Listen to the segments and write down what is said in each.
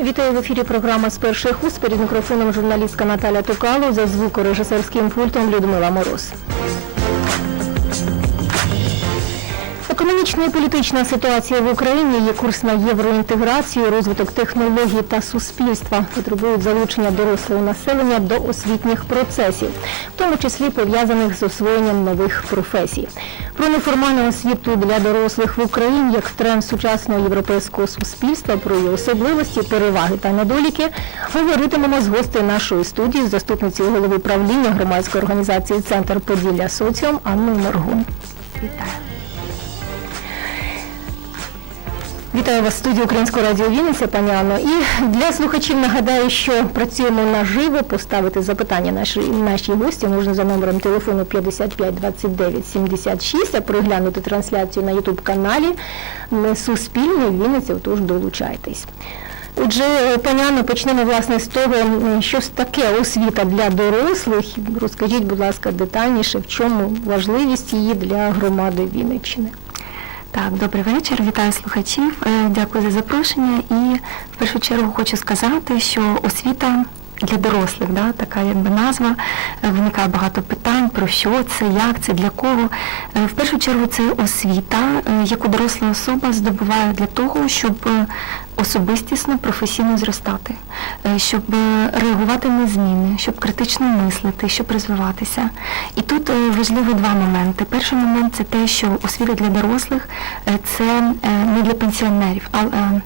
Вітаю в ефірі програма з перших уст. Перед мікрофоном журналістка Наталя Тукало, за звукорежисерським пультом Людмила Мороз. Економічна і політична ситуація в Україні, є курс на євроінтеграцію, розвиток технологій та суспільства потребують залучення дорослого населення до освітніх процесів, в тому числі пов'язаних з освоєнням нових професій. Про неформальну освіту для дорослих в Україні як тренд сучасного європейського суспільства, про її особливості, переваги та недоліки говоритимемо з гостею нашої студії, заступницею голови правління громадської організації Центр Поділля Соціум Анною Моргун. Вітаю. Вітаю вас в студії Українського радіо Вінниця, пані Анно. І для слухачів нагадаю, що працюємо наживо. Поставити запитання нашій, нашій гості можна за номером телефону 55 29 76, а переглянути трансляцію на Ютуб каналі Суспільний Вінниця, тож долучайтесь. Отже, пані Анно, почнемо власне з того, що таке освіта для дорослих. Розкажіть, будь ласка, детальніше, в чому важливість її для громади Вінниччини. Так, добрий вечір, вітаю слухачів. Е, Дякую за запрошення. І в першу чергу хочу сказати, що освіта для дорослих, да, така якби назва, Е, виникає багато питань про що це, як це, для кого. Е, В першу чергу це освіта, яку доросла особа здобуває для того, щоб особистісно, професійно зростати, е, щоб е, реагувати на зміни, щоб критично мислити, щоб розвиватися. І тут е, важливі два моменти. Перший момент це те, що освіта для дорослих це не для пенсіонерів, а,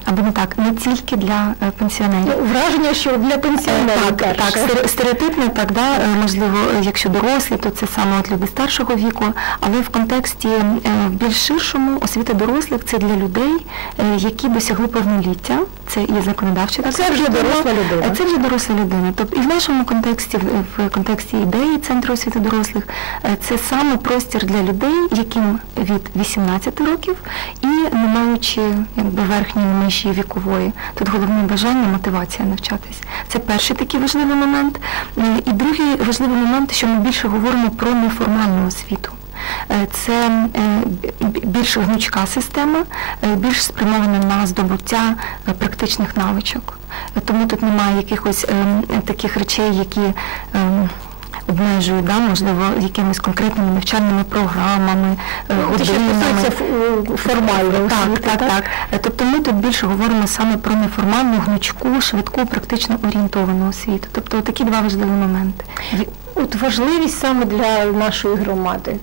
або не так, не тільки для пенсіонерів. Ну, враження, що для пенсіонерів Так, так, стереотипно так, да, можливо, якщо дорослі, то це саме от люди старшого віку, але в контексті в більш ширшому освіта дорослих це для людей, які досягли повноліття, це і законодавча А це вже доросла людина. е, Це вже доросла людина. Тобто і в нашому контексті, в- в контексті ідеї Центру освіти дорослих, е, це саме простір для людей, яким від 18 років і не маючи якби верхньої межі вікової. Тут головне бажання, мотивація навчатись. Це перший такий важливий момент. Е, І другий важливий момент, що ми більше говоримо про неформальну освіту. Е, Це е, більш гнучка система, е, більш спрямована на здобуття практичних навичок. Тому тут немає якихось ем, таких речей, які ем, обмежують, да, можливо, якимись конкретними навчальними програмами, годинами. стосується ф- Так, так, так. Е, Тобто ми тут більше говоримо саме про неформальну, гнучку, швидку, практично орієнтовану освіту. Тобто такі два важливі моменти. От важливість саме для нашої громади.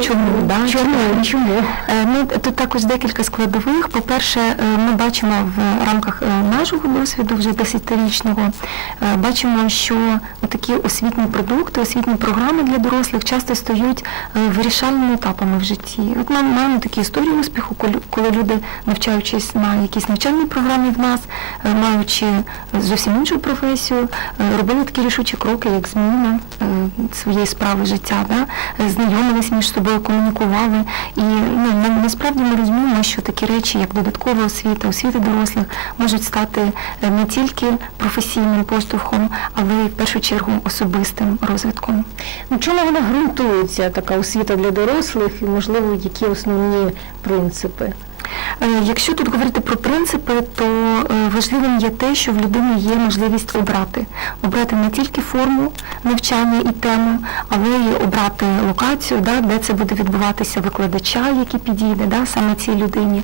Чому? Да? Чому? Чому? Ну, тут також декілька складових. По-перше, е, ми бачимо в рамках е, нашого досвіду вже десятирічного, бачимо, що такі освітні продукти, освітні програми для дорослих часто стають вирішальними етапами в житті. От ми маємо такі історії успіху, коли- люди, навчаючись на якійсь навчальній програмі в нас, маючи зовсім іншу професію, робили такі рішучі кроки, як зміна своєї справи життя, да? знайомились між собою, комунікували. І ну, на- насправді ми розуміємо, що такі речі, як додаткова освіта, освіта дорослих, можуть стати е, не тільки професійним поштовхом, але й в першу чергу особистим розвитком. На чому вона ґрунтується, така освіта для дорослих, і, можливо, які основні принципи? Е, Якщо тут говорити про принципи, то е, важливим є те, що в людини є можливість обрати. Обрати не тільки форму навчання і тему, але й обрати локацію, да, де це буде відбуватися викладача, який підійде да, саме цій людині.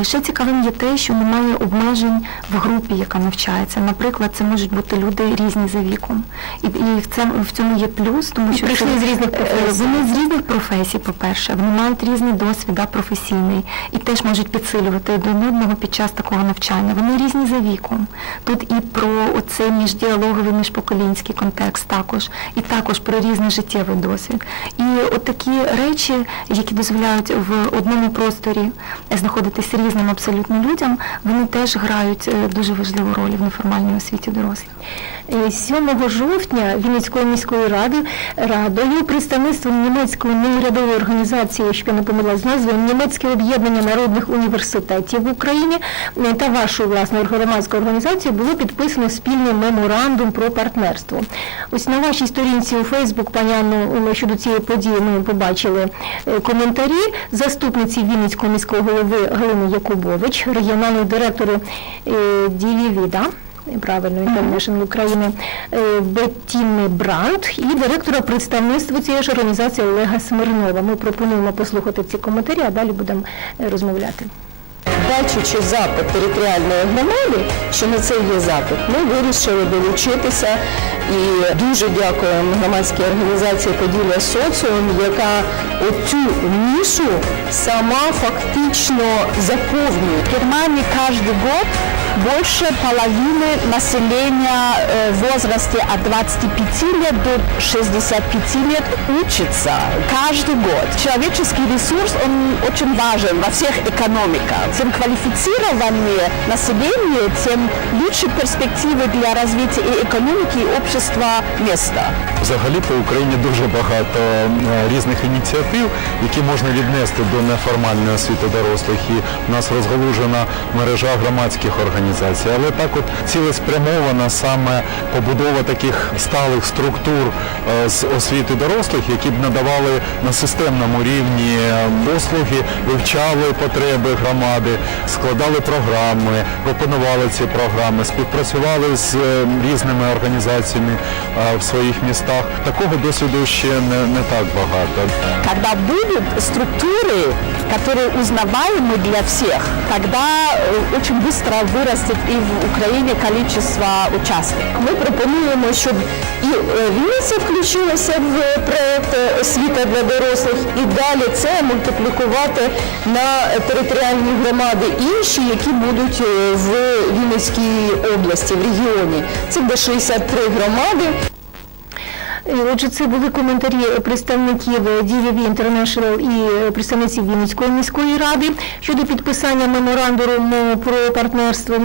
Е, Ще цікавим є те, що немає обмежень в групі, яка навчається. Наприклад, це можуть бути люди різні за віком. І, і в, цьому, в цьому є плюс, тому що прийшли з різних професій. Вони з різних професій, по-перше, вони мають різний досвід да, професійний і теж можуть підсилювати один одного під час такого навчання. Вони різні за віком. Тут і про оцей міждіалоговий, міжпоколінський контекст також, і також про різний життєвий досвід. І от такі речі, які дозволяють в одному просторі знаходитись різним абсолютно людям, вони теж грають е, дуже важливу роль в неформальній освіті дорослих. Е, 7 жовтня Вінницької міської ради радою представництвом німецької неурядової організації, щоб я не помилась з назвою, німецьке об'єднання народних університетів університетів в Україні е, та вашою власною громадською організацією було підписано спільний меморандум про партнерство. Ось на вашій сторінці у Фейсбук, пані Анну, е, щодо цієї події ми побачили е, коментарі заступниці Вінницького міського голови Галини Якубович, регіонального директора Дівівіда. Правильно, International України е, Беттіни Бранд і директора представництва цієї ж організації Олега Смирнова. Ми пропонуємо послухати ці коментарі, а далі будемо е, розмовляти Бачачи запит територіальної громади, що на це є запит, ми вирішили долучитися і дуже дякуємо громадській організації Поділля Соціум, яка оцю нішу сама фактично заповнює. В Германии каждый год больше половины населения э, в возрасте от 25 лет до 65 лет учится каждый год. Человеческий ресурс, он очень важен во всех экономиках. Тем квалифицированнее население, тем лучше перспективы для развития и экономики, и общества места. Взагалі по Україні дуже багато е, різних ініціатив, які можна віднести до неформальної освіти дорослих. І в нас розгалужена мережа громадських організацій. Але так от цілеспрямована саме побудова таких сталих структур е, з освіти дорослих, які б надавали на системному рівні е, послуги, вивчали потреби громади, складали програми, пропонували ці програми, співпрацювали з е, різними організаціями е, в своїх містах. Такого досвіду ще не, не так багато. Когда будут структуры, которые узнаваемы для всех, тогда э, очень быстро вырастет и в Украине количество участников. Ми пропонуємо, щоб і е, Вінниця включилася в проект е, освіта для дорослих, і далі це мультиплікувати на територіальні громади інші, які будуть е, в Вінницькій області, в регіоні. Це буде 63 громади. Е, Отже, це були коментарі представників DVV International і представників Вінницької міської ради щодо підписання меморандуму про партнерство.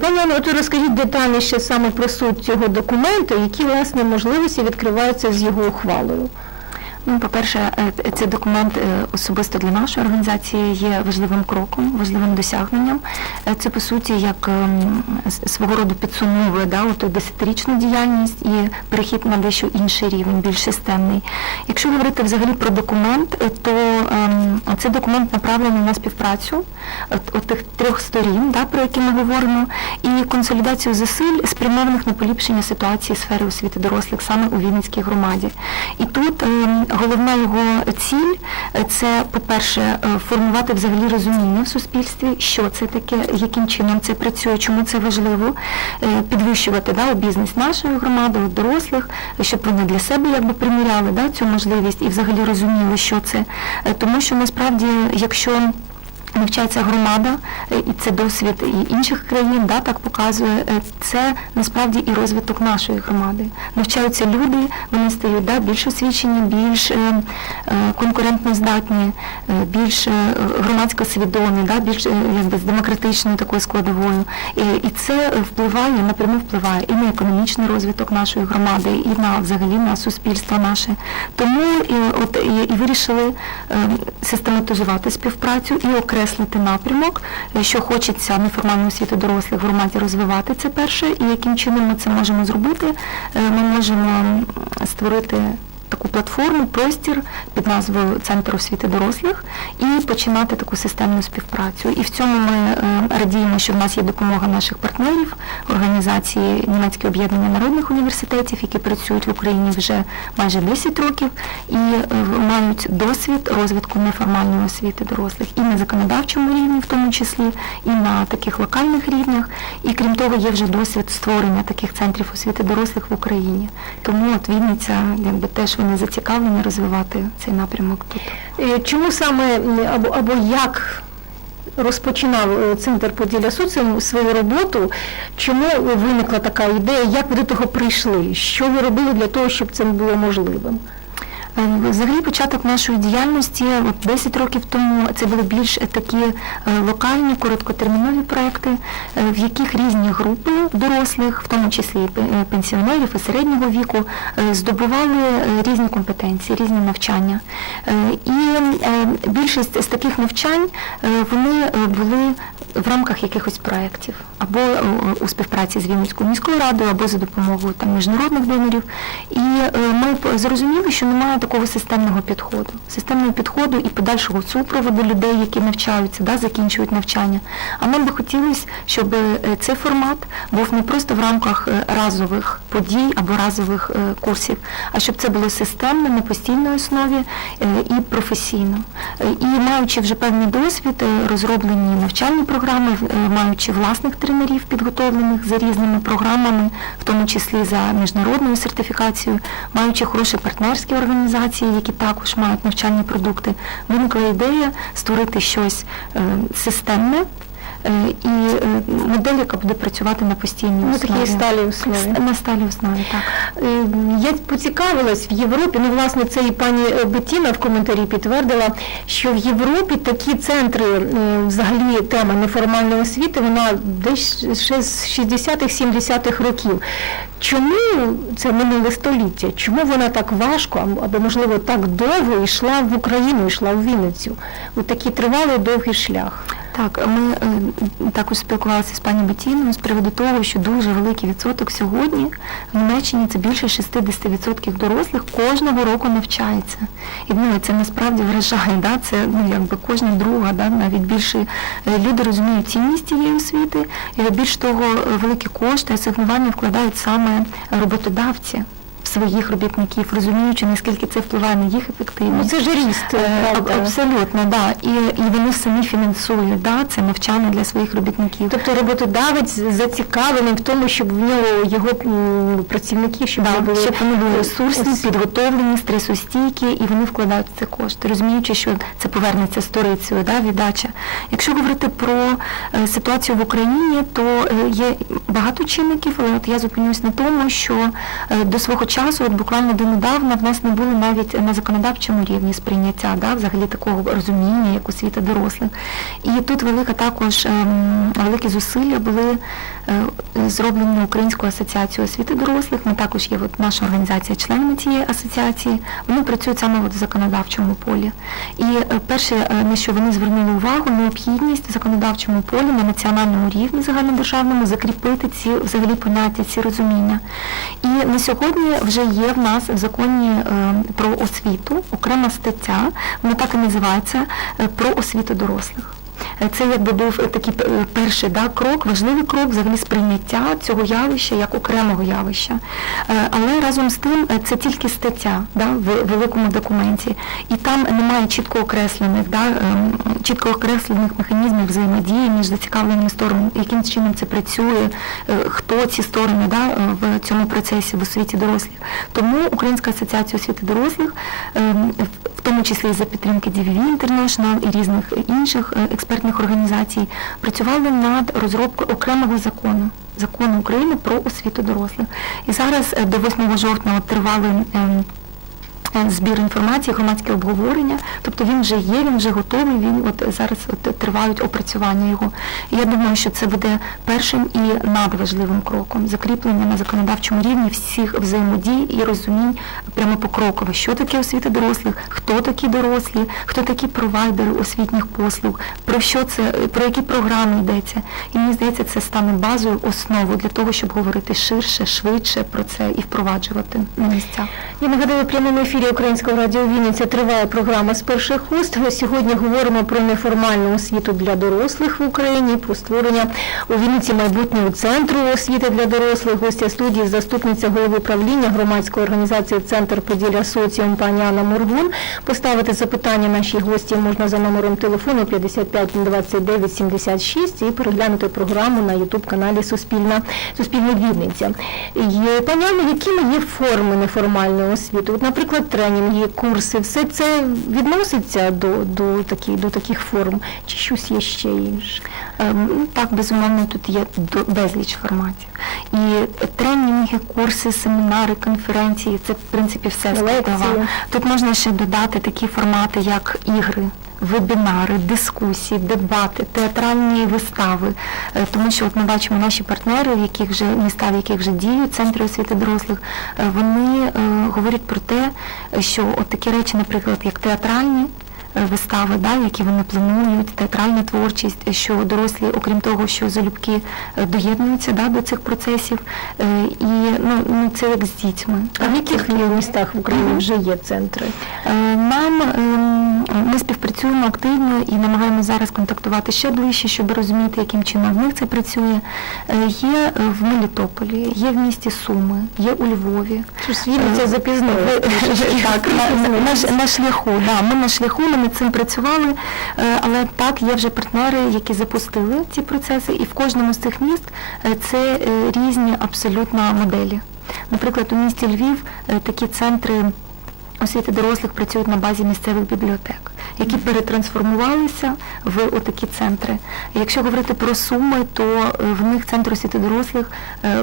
Пане Анно, розкажіть детальніше саме про суть цього документу, які власне можливості відкриваються з його ухвалою. Ну, по-перше, е, цей документ е, особисто для нашої організації є важливим кроком, важливим досягненням. Е, Це по суті як ем, свого роду підсумовує да, ту десятирічну діяльність і перехід на дещо інший рівень, більш системний. Якщо говорити взагалі про документ, то ем, цей документ направлений на співпрацю от, тих трьох сторін, да, про які ми говоримо, і консолідацію зусиль спрямованих на поліпшення ситуації в сфері освіти дорослих саме у Вінницькій громаді. І тут ем, головна його ціль це, по-перше, е, формувати взагалі розуміння в суспільстві, що це таке, яким чином це працює, чому це важливо, е, підвищувати да, бізнес нашої громади, дорослих, щоб вони для себе якби приміряли да, цю можливість і взагалі розуміли, що це. Е, Тому що насправді, якщо Навчається громада, е, і це досвід і інших країн, да, так показує. е, Це насправді і розвиток нашої громади. Навчаються люди, вони стають да, більш освічені, більш е, конкурентно здатні, е, більш громадсько свідомі, да, більш якби, з демократичною такою складовою. І, і це впливає, напряму впливає і на економічний розвиток нашої громади, і на взагалі на суспільство наше. Тому і, от, і, і вирішили систематизувати співпрацю і окреслити напрямок, що хочеться неформальну освіту дорослих в громаді розвивати. Це перше, і яким чином ми це можемо зробити. Е, Ми можемо створити таку платформу, простір під назвою Центр освіти дорослих і починати таку системну співпрацю. І в цьому ми е, радіємо, що в нас є допомога наших партнерів, організації Німецьке об'єднання народних університетів, які працюють в Україні вже майже 10 років і е, мають досвід розвитку неформальної освіти дорослих і на законодавчому рівні, в тому числі, і на таких локальних рівнях. І крім того, є вже досвід створення таких центрів освіти дорослих в Україні. Тому от Вінниця, якби теж вони зацікавлені розвивати цей напрямок тут. Е, Чому саме або, або як розпочинав е, Центр Поділля Соціум свою роботу? Чому виникла така ідея? Як ви до того прийшли? Що ви робили для того, щоб це було можливим? Е, Взагалі початок нашої діяльності от 10 років тому це були більш такі е, локальні, короткотермінові проекти, е, в яких різні групи дорослих, в тому числі пенсіонерів і середнього віку, здобували різні компетенції, різні навчання. І більшість з таких навчань вони були в рамках якихось проєктів або у співпраці з Вінницькою міською радою, або за допомогою там міжнародних донорів. І ми зрозуміли, що немає такого системного підходу, системного підходу і подальшого супроводу людей, які навчаються, да, закінчують навчання. А нам би хотілося, щоб е, цей формат був не просто в рамках е, разових подій або разових е, курсів, а щоб це було системно, на постійній основі і професійно. І маючи вже певний досвід, розроблені навчальні програми, маючи власних тренерів підготовлених за різними програмами, в тому числі за міжнародною сертифікацією, маючи хороші партнерські організації, які також мають навчальні продукти, виникла ідея створити щось е, системне. Е, І е, модель, яка буде працювати на постійній На основі. такій сталій основі. На сталій основі, так. Е, Я поцікавилась в Європі, ну власне це і пані Бетіна в коментарі підтвердила, що в Європі такі центри, взагалі тема неформальної освіти, вона десь ще з 60-х, 70-х років. Чому це минуле століття? Чому вона так важко, або- або можливо так довго йшла в Україну, йшла в Вінницю? У такий тривалий довгий шлях. Так, ми е, також спілкувалися з пані Бетіною з приводу того, що дуже великий відсоток сьогодні в Німеччині це більше 60% дорослих кожного року навчається. І ну, це насправді вражає, да? це ну, якби кожна друга, да? навіть більше е, люди розуміють цінність цієї освіти, і більш того, великі кошти, асигнування вкладають саме роботодавці. Своїх робітників, розуміючи, наскільки це впливає на їх Ну, ефективність. це ж ріст, Е, Абсолютно, да. І, і вони самі фінансують да, це навчання для своїх робітників. Тобто роботодавець зацікавлений в тому, щоб в нього його працівники, щоб Да, були щоб вони були ресурсні, ось. підготовлені, стресостійкі, і вони вкладають в це кошти, розуміючи, що це повернеться сторицею, да, віддача. Якщо говорити про е, ситуацію в Україні, то е, є багато чинників, але от я зупинюсь на тому, що е, до свого часу, от буквально донедавна, в нас не було навіть на законодавчому рівні сприйняття, да, взагалі такого розуміння, як освіта дорослих. І тут велика також ем, великі зусилля були е, зроблені Українською асоціацією освіти дорослих. Ми також є от наша організація членами цієї асоціації. Вони працюють саме от в законодавчому полі. І е, перше, е, на що вони звернули увагу, необхідність в законодавчому полі на національному рівні загальнодержавному закріпити ці взагалі поняття, ці розуміння. І на сьогодні вже є в нас в законі е, про освіту окрема стаття, вона так і називається е, про освіту дорослих. Е, Це якби був е, такий е, перший да, крок, важливий крок взагалі сприйняття цього явища як окремого явища. Але разом з тим це тільки стаття да, в великому документі, і там немає чітко окреслених, да, ем, чітко окреслених механізмів взаємодії між зацікавленими сторонами, яким чином це працює, хто ці сторони да, в цьому процесі в освіті дорослих. Тому Українська асоціація освіти дорослих, ем, тому числі і за підтримки DVV International і різних інших е, експертних організацій, працювали над розробкою окремого закону. Закону України про освіту дорослих. І зараз е, до 8 жовтня тривали ем, збір інформації, громадське обговорення. Тобто він вже є, він вже готовий. Він от зараз от тривають опрацювання його. І я думаю, що це буде першим і надважливим кроком закріплення на законодавчому рівні всіх взаємодій і розумінь прямо покроково, що таке освіта дорослих, хто такі дорослі, хто такі провайдери освітніх послуг, про що це, про які програми йдеться. І мені здається, це стане базою, основою для того, щоб говорити ширше, швидше про це і впроваджувати на місцях. Я нагадаю, прямому ефірі Українського радіо Вінниця триває програма з перших уст. Сьогодні говоримо про неформальну освіту для дорослих в Україні, про створення у Вінниці майбутнього центру освіти для дорослих. Гостя студії, заступниця голови правління громадської організації Центр Поділля Соціум пані Анна Моргун. Поставити запитання нашій гості можна за номером телефону 55 29 76 і переглянути програму на ютуб каналі Суспільна Суспільна Вінниця. Пані Анно, якими є форми неформальної освіти? От, наприклад, тренінги, курси, все це відноситься до, до, такі, до таких форм, чи щось є ще інше? Ем, ну, Так, безумовно, тут є безліч форматів. І тренінги, курси, семінари, конференції це в принципі все складова. Тут можна ще додати такі формати, як ігри. Вебінари, дискусії, дебати, театральні вистави, Е, тому що от ми бачимо наші партнери, в яких вже міста, в яких вже діють центри освіти дорослих, е, вони е, говорять про те, що от такі речі, наприклад, як театральні вистави, да, які вони планують, театральна творчість, що дорослі, окрім того, що залюбки е, доєднуються да, до цих процесів, е, і ну, ну це як з дітьми. А в яких містах в Україні вже є центри? Е, Нам ем, ми співпрацюємо активно і намагаємося зараз контактувати ще ближче, щоб розуміти, яким чином в них це працює. Е, Є е, в Мелітополі, є в місті Суми, є у Львові. Вінниця запізнилася. Так, на шляху, да, ми на шляху, ми над цим працювали, е, але так, є вже партнери, які запустили ці процеси, і в кожному з цих міст е, це е, різні абсолютно моделі. Наприклад, у місті Львів такі центри освіти дорослих працюють на базі місцевих бібліотек, які перетрансформувалися в отакі центри. Якщо говорити про суми, то е, в них центр освіти дорослих, е,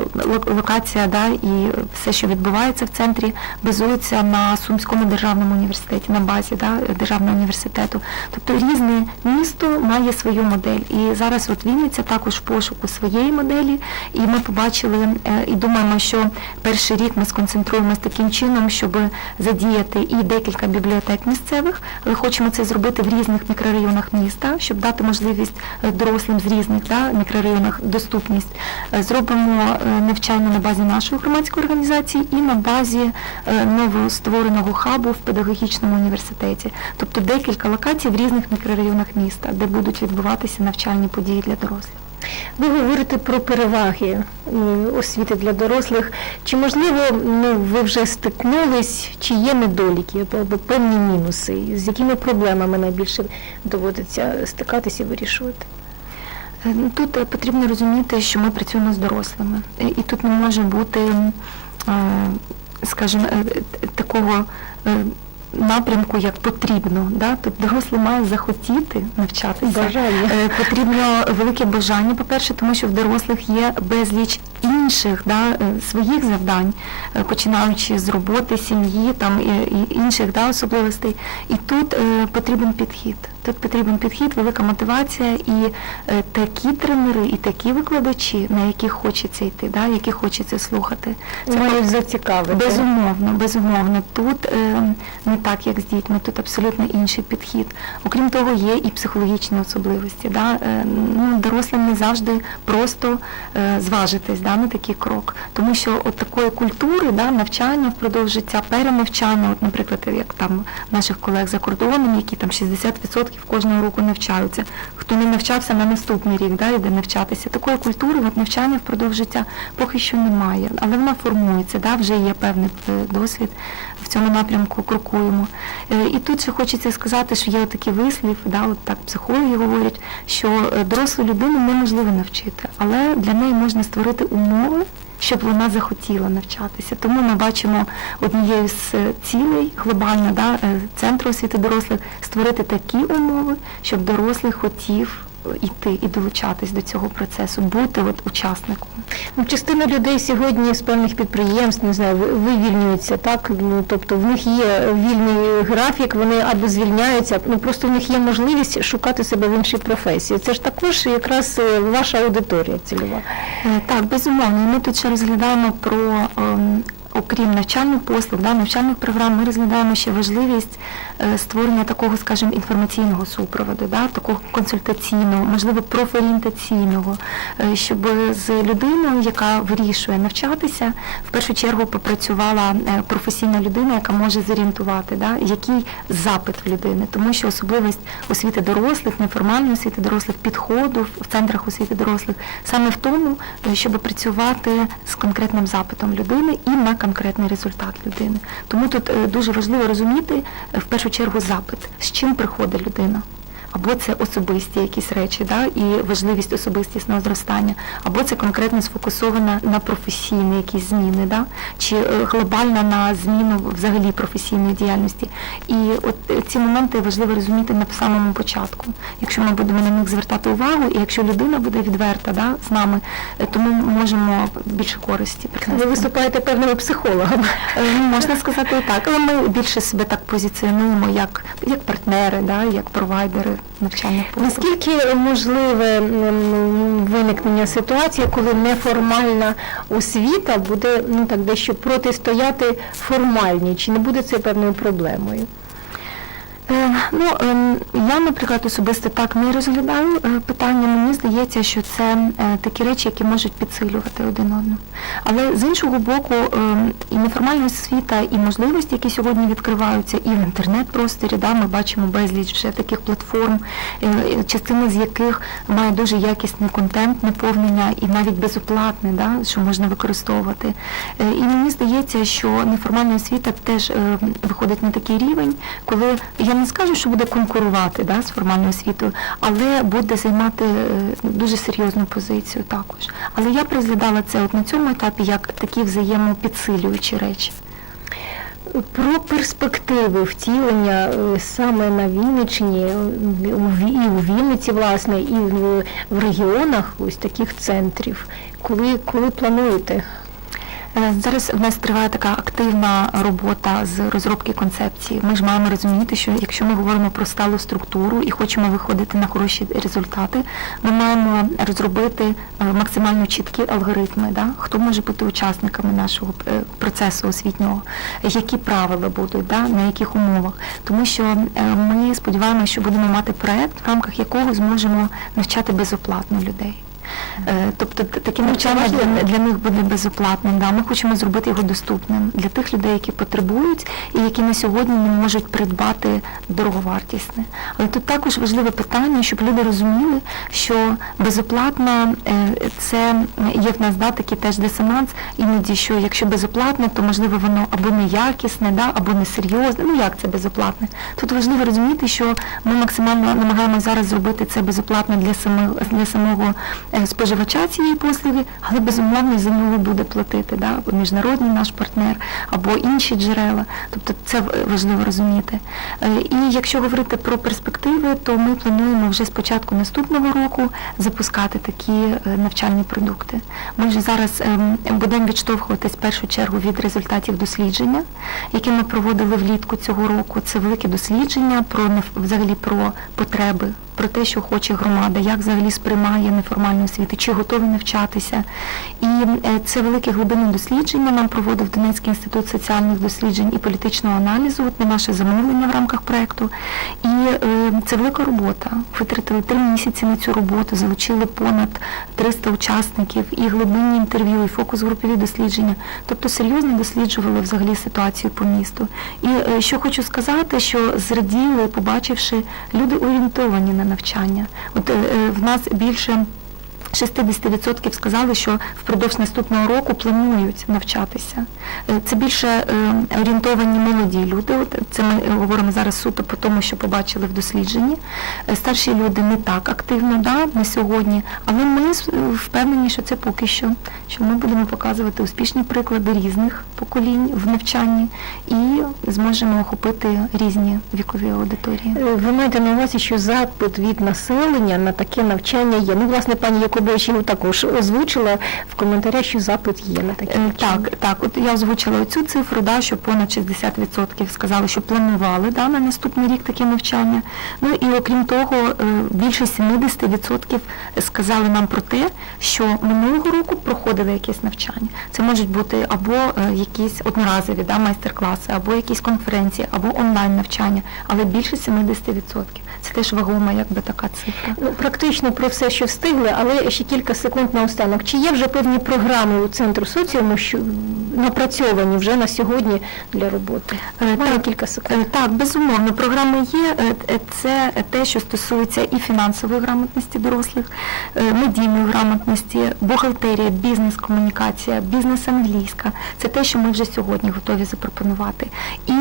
локація да, і все, що відбувається в центрі, базується на Сумському державному університеті, на базі да, державного університету. Тобто різне місто має свою модель. І зараз от Вінниця також в пошуку своєї моделі, і ми побачили е, і думаємо, що перший рік ми сконцентруємося таким чином, щоб задіяти і декілька бібліотек місцевих, але хочемо це зробити в різних мікрорайонах міста, щоб дати можливість е, дорослим з різних да, мікрорайонах доступність. Е, Зробимо е, навчання на базі нашої громадської організації і на базі новоствореного хабу в педагогічному університеті. Тобто декілька локацій в різних мікрорайонах міста, де будуть відбуватися навчальні події для дорослих. Ви говорите про переваги е, освіти для дорослих. Чи можливо ну, ви вже стикнулись, чи є недоліки або певні мінуси? З якими проблемами найбільше доводиться стикатися і вирішувати? Е, ну, Тут е, потрібно розуміти, що ми працюємо з дорослими, і тут не може бути, скажімо, такого напрямку, як потрібно. Да? Тут дорослий має захотіти навчатися. Бажання. Е, Потрібно велике бажання, по-перше, тому що в дорослих є безліч інших да, е, своїх завдань, е, починаючи з роботи, сім'ї там, і, і інших да, особливостей. І тут е, потрібен підхід. Тут потрібен підхід, велика мотивація і е, такі тренери, і такі викладачі, на яких хочеться йти, да, яких хочеться слухати. Це Мають зацікавити. Безумовно, безумовно. Тут е, не так, як з дітьми, тут абсолютно інший підхід. Окрім того, є і психологічні особливості. Да? Е, ну, дорослим не завжди просто е, зважитись да, на такий крок. Тому що от такої культури, да, навчання впродовж життя, перенавчання, от, наприклад, як там наших колег за кордоном, які там 60% кожного року навчаються. Хто не навчався на наступний рік, да, йде навчатися. Такої культури, от навчання впродовж життя поки що немає, але вона формується, да, вже є певний е, досвід в цьому напрямку крокуємо. Е, І тут ще хочеться сказати, що є такий вислів, да, от так психологи говорять, що е, дорослу людину неможливо навчити, але для неї можна створити умови, щоб вона захотіла навчатися. Тому ми бачимо однією з е, цілей глобально да, е, центру освіти дорослих створити такі умови, щоб дорослий хотів йти і долучатись до цього процесу, бути от учасником. Ну, частина людей сьогодні з певних підприємств, не знаю, ви- вивільнюються, так? Ну, тобто в них є вільний графік, вони або звільняються, ну просто в них є можливість шукати себе в іншій професії. Це ж також якраз е, ваша аудиторія цільова. Е, Так, безумовно. Ми тут ще розглядаємо про, ем, окрім навчальних послуг, да, навчальних програм, ми розглядаємо ще важливість створення такого, скажімо, інформаційного супроводу, да, такого консультаційного, можливо, профорієнтаційного, е, щоб з людиною, яка вирішує навчатися, в першу чергу попрацювала е, професійна людина, яка може зорієнтувати, да, який запит в людини, тому що особливість освіти дорослих, неформальної освіти дорослих, підходу в центрах освіти дорослих саме в тому, е, щоб працювати з конкретним запитом людини і на конкретний результат людини. Тому тут е, дуже важливо розуміти е, в першу чергу запит, з чим приходить людина. Або це особисті якісь речі, да, і важливість особистісного зростання, або це конкретно сфокусована на професійні якісь зміни, да, чи е, глобальна на зміну взагалі професійної діяльності. І от е, ці моменти важливо розуміти на самому початку. Якщо ми будемо на них звертати увагу, і якщо людина буде відверта да, з нами, е, то ми можемо більше користі Ви виступаєте певними психологами. Ну, Можна сказати і так, але ми більше себе так позиціонуємо як, як партнери, да, як провайдери навчальних послуг. Наскільки можливе виникнення ситуації, коли неформальна освіта буде ну так дещо протистояти формальній? Чи не буде це певною проблемою? Е, Ну, ем, я, наприклад, особисто так не розглядаю е, питання. Мені здається, що це е, такі речі, які можуть підсилювати один одного. Але з іншого боку, ем, і неформальна освіта, і можливості, які сьогодні відкриваються, і в інтернет-просторі, да, ми бачимо безліч вже таких платформ, частина з яких має дуже якісний контент, наповнення і навіть безоплатне, да, що можна використовувати. І мені здається, що неформальна освіта теж виходить на такий рівень, коли я не скажу, що буде конкурувати да, з формальною освітою, але буде займати е, дуже серйозну позицію також. Але я розглядала це от на цьому етапі як такі взаємопідсилюючі речі. Про перспективи втілення е, саме на Вінниччині, е, і у Вінниці, власне, і в регіонах ось таких центрів. Коли, коли плануєте? Е, Зараз в нас триває така активна робота з розробки концепції. Ми ж маємо розуміти, що якщо ми говоримо про сталу структуру і хочемо виходити на хороші результати, ми маємо розробити е, максимально чіткі алгоритми, да? хто може бути учасниками нашого е, процесу освітнього, які правила будуть, да? на яких умовах. Тому що ми сподіваємося, що будемо мати проект, в рамках якого зможемо навчати безоплатно людей. Е, Тобто таке навчання для, для них буде безоплатним. Да. Ми хочемо зробити його доступним для тих людей, які потребують і які на сьогодні не можуть придбати дороговартісне. Але тут також важливе питання, щоб люди розуміли, що безоплатно е, це є в нас да, такий теж дисонанс, іноді, що якщо безоплатне, то можливо воно або неякісне, да, або несерйозне. Ну як це безоплатне? Тут важливо розуміти, що ми максимально намагаємося зараз зробити це безоплатно для самого для самого е, споживача цієї послуги, але безумовно за нього буде платити, да, або міжнародний наш партнер, або інші джерела. Тобто це важливо розуміти. Е, І якщо говорити про перспективи, то ми плануємо вже з початку наступного року запускати такі е, навчальні продукти. Ми вже зараз ем, будемо відштовхуватись в першу чергу від результатів дослідження, які ми проводили влітку цього року. Це велике дослідження про взагалі про потреби, про те, що хоче громада, як взагалі сприймає неформальну освіту, чи готові навчатися. І е, це велике глибинне дослідження нам проводив Донецький інститут соціальних досліджень і політичного аналізу. На наше замовлення в рамках проекту. І е, це велика робота. Витратили три місяці на цю роботу, залучили понад 300 учасників, і глибинні інтерв'ю, і фокус-групові дослідження. Тобто серйозно досліджували взагалі ситуацію по місту. І е, що хочу сказати, що зраділи, побачивши, люди орієнтовані на навчання. От е, е, в нас більше 60% сказали, що впродовж наступного року планують навчатися. Е, Це більше е, орієнтовані молоді люди. Це ми е, говоримо зараз суто по тому, що побачили в дослідженні. Е, Старші люди не так активно да, на сьогодні, але ми е, впевнені, що це поки що, що ми будемо показувати успішні приклади різних поколінь в навчанні і зможемо охопити різні вікові аудиторії. Е, Ви маєте на увазі, що запит від населення на таке навчання є. Ну, власне, пані Якубович його також озвучила в коментарях, що запит є на таке. Е. Так, так, от я озвучила цю цифру, да, що понад 60% сказали, що планували да, на наступний рік таке навчання. Ну і окрім того, е, більше 70% сказали нам про те, що минулого року проходили якесь навчання. Це можуть бути або е, якісь одноразові да, майстер-класи, або якісь конференції, або онлайн навчання, але більше 70%. Це теж вагома, якби така цифра. Ну, практично про все, що встигли, але ще кілька секунд на останок. Чи є вже певні програми у центру соціуму, що напрацьовані вже на сьогодні для роботи? Е, так. кілька секунд. Е, Так, безумовно, програми є. Е, Це те, що стосується і фінансової грамотності дорослих, медійної грамотності, бухгалтерія, бізнес-комунікація, бізнес-англійська. Це те, що ми вже сьогодні готові запропонувати. І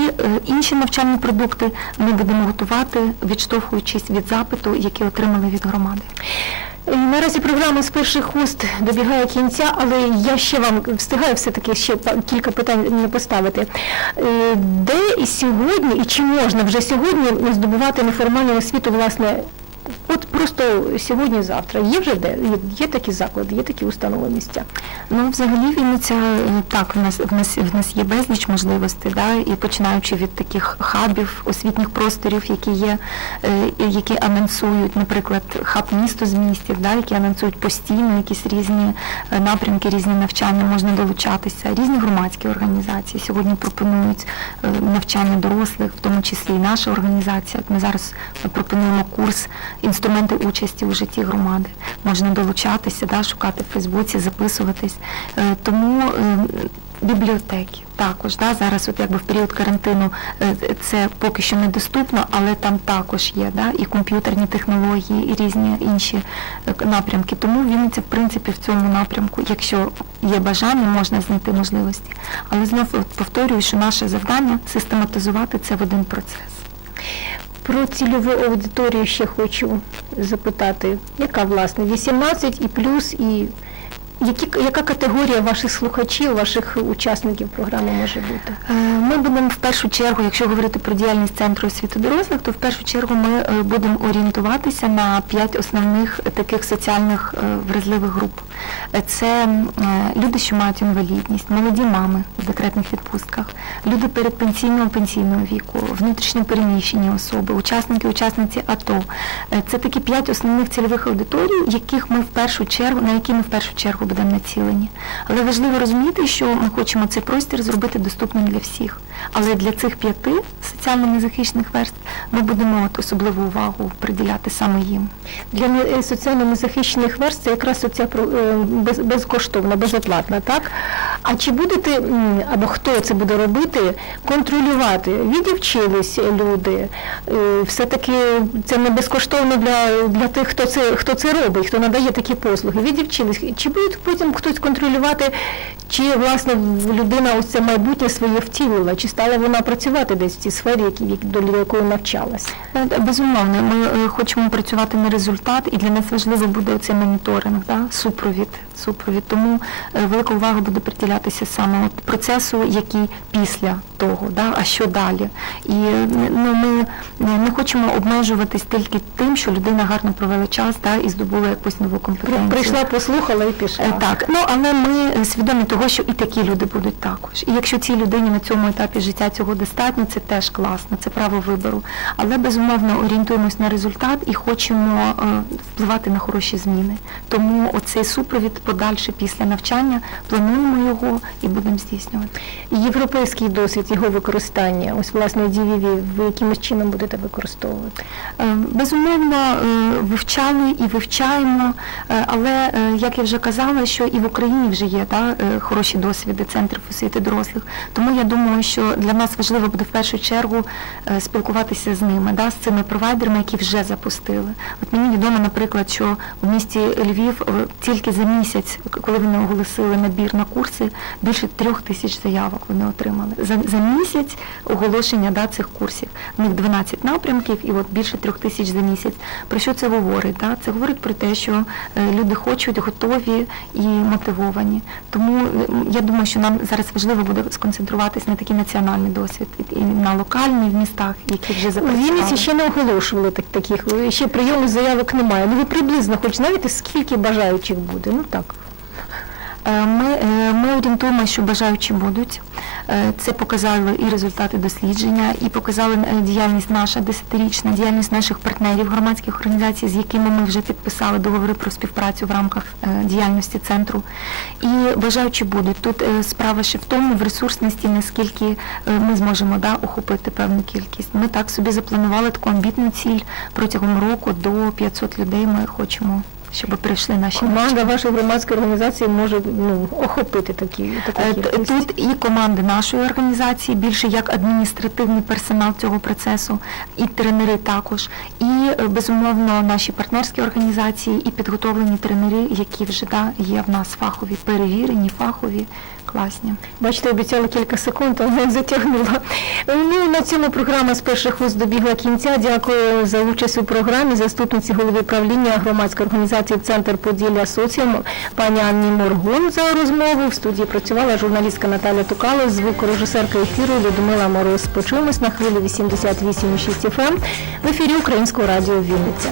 інші навчальні продукти ми будемо готувати, відштовхуючись від запиту, який отримали від громади. Наразі програма з перших уст добігає кінця, але я ще вам встигаю все-таки ще кілька питань поставити. Е, Де і сьогодні, і чи можна вже сьогодні здобувати неформальну освіту, власне, от просто сьогодні-завтра? Є вже де? Є, такі заклади, є такі установи місця? Ну, взагалі Вінниця, е, так, в нас в нас в нас є безліч можливостей, да, і починаючи від таких хабів, освітніх просторів, які є, е, які анонсують, наприклад, хаб місто з містів, да, які анонсують постійно якісь різні е, напрямки, різні навчання, можна долучатися. Різні громадські організації сьогодні пропонують е, навчання дорослих, в тому числі і наша організація. Ми зараз пропонуємо курс інструменти участі у житті громади. Можна долучатися, да, шукати в Фейсбуці, записуватись. Е, Тому е, бібліотеки також да, зараз, от якби в період карантину, е, це поки що недоступно, але там також є да, і комп'ютерні технології, і різні інші напрямки. Тому Вінниця, в принципі, в цьому напрямку, якщо є бажання, можна знайти можливості. Але знов повторюю, що наше завдання систематизувати це в один процес. Про цільову аудиторію ще хочу запитати. Яка, власне, 18 і плюс, і які, яка категорія ваших слухачів, ваших учасників програми може бути? Е, Ми будемо в першу чергу, якщо говорити про діяльність центру освіти дорослих, то в першу чергу ми е, будемо орієнтуватися на п'ять основних таких соціальних е, вразливих груп. Це люди, що мають інвалідність, молоді мами в декретних відпустках, люди передпенсійного пенсійного віку, внутрішньо переміщені особи, учасники, учасниці АТО. Це такі п'ять основних цільових аудиторій, яких ми в першу чергу, на які ми в першу чергу будемо націлені. Але важливо розуміти, що ми хочемо цей простір зробити доступним для всіх. Але для цих п'яти соціально незахищених верств ми будемо от особливу увагу приділяти саме їм. Для е, соціально незахищених верств це якраз оця е, без, безкоштовна, безоплатна, так? А чи будете, або хто це буде робити, контролювати, відівчились люди? Е, Все-таки це не безкоштовно для, для тих, хто це, хто це робить, хто надає такі послуги. Відівчились. Чи буде потім хтось контролювати, чи власне людина ось це майбутнє своє втілила, чи стала вона працювати десь в цій сфері, які, до якої навчалась? Е, Безумовно, ми е, хочемо працювати на результат, і для нас важливо буде цей моніторинг, да? супровід, супровід. Тому е, велика увага буде приділятися саме от процесу, який після того, да? а що далі. І е, ну, ми не хочемо обмежуватись тільки тим, що людина гарно провела час да? і здобула якусь нову компетенцію. Прийшла, послухала і пішла. Е, Так, ну але ми свідомі того, що і такі люди будуть також. І якщо цій людині на цьому етапі життя цього достатньо, це теж класно, це право вибору. Але безумовно орієнтуємось на результат і хочемо е, впливати на хороші зміни. Тому оцей супровід подальше після навчання плануємо його і будемо здійснювати. Європейський досвід його використання, ось власне DVV, ви якимось чином будете використовувати? Е, Безумовно, вивчали і вивчаємо, але як я вже казала, що і в Україні вже є та, е, хороші досвіди центрів освіти дорослих. Тому я думаю, що для нас важливо буде в першу чергу е, спілкуватися з ними, да, з цими провайдерами, які вже запустили. От мені відомо, наприклад, що в місті Львів е, тільки за місяць, коли вони оголосили набір на курси, більше трьох тисяч заявок вони отримали. За, за місяць оголошення да, цих курсів. У них 12 напрямків і от більше трьох тисяч за місяць. Про що це говорить? Да? Це говорить про те, що люди хочуть, готові і мотивовані. Тому е, я думаю, що нам зараз важливо буде сконцентруватись на такий національний досвід і на локальний в містах, які вже У запрацювали. Вінниці ще не оголошували так, таких, ще прийому заявок немає. Ну ви приблизно хоч знаєте, скільки бажаючих буде? Ну так. Е, Ми, е, ми орієнтуємося, що бажаючі будуть. Е, Це показали і результати дослідження, і показали діяльність наша десятирічна, діяльність наших партнерів, громадських організацій, з якими ми вже підписали договори про співпрацю в рамках діяльності центру. І бажаючі будуть. Тут справа ще в тому, в ресурсності, наскільки ми зможемо да, охопити певну кількість. Ми так собі запланували таку амбітну ціль протягом року до 500 людей ми хочемо щоб прийшли наші Команда вашої громадської організації може ну, охопити такі, таку Е. Тут і команди нашої організації, більше як адміністративний персонал цього процесу, і тренери також, і е, безумовно наші партнерські організації, і підготовлені тренери, які вже да, є в нас фахові, перевірені, фахові, класні. Бачите, обіцяла кілька секунд, але затягнула. Ну, на цьому програма з перших вуст добігла кінця. Дякую за участь у програмі заступниці голови правління громадської організації Центр Поділля Соціум пані Анні Моргун за розмову. В студії працювала журналістка Наталя Тукало, звукорежисерка ефіру Людмила Мороз. Почуємось на хвилі 88,6 FM в ефірі Українського радіо Вінниця.